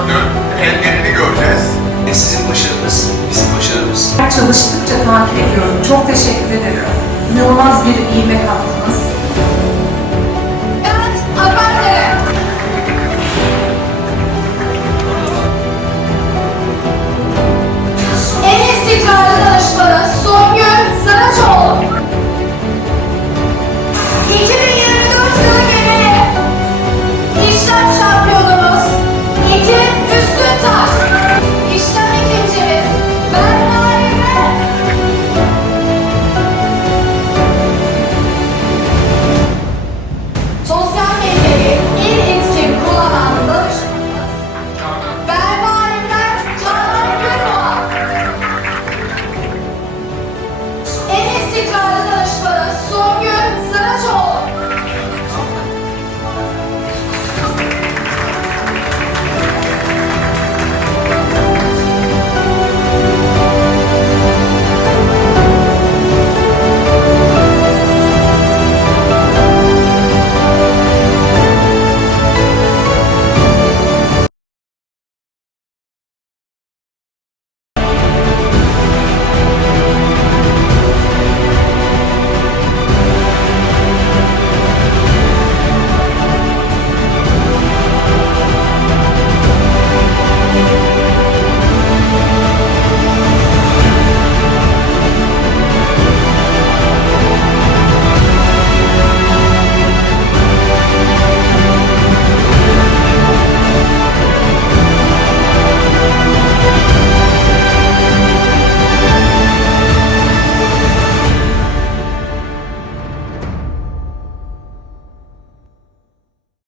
gördüğün ellerini göreceğiz. E sizin başarınız, bizim başarımız. Çalıştıkça takip ediyorum. Çok teşekkür ederim. İnanılmaz bir iğme kattı.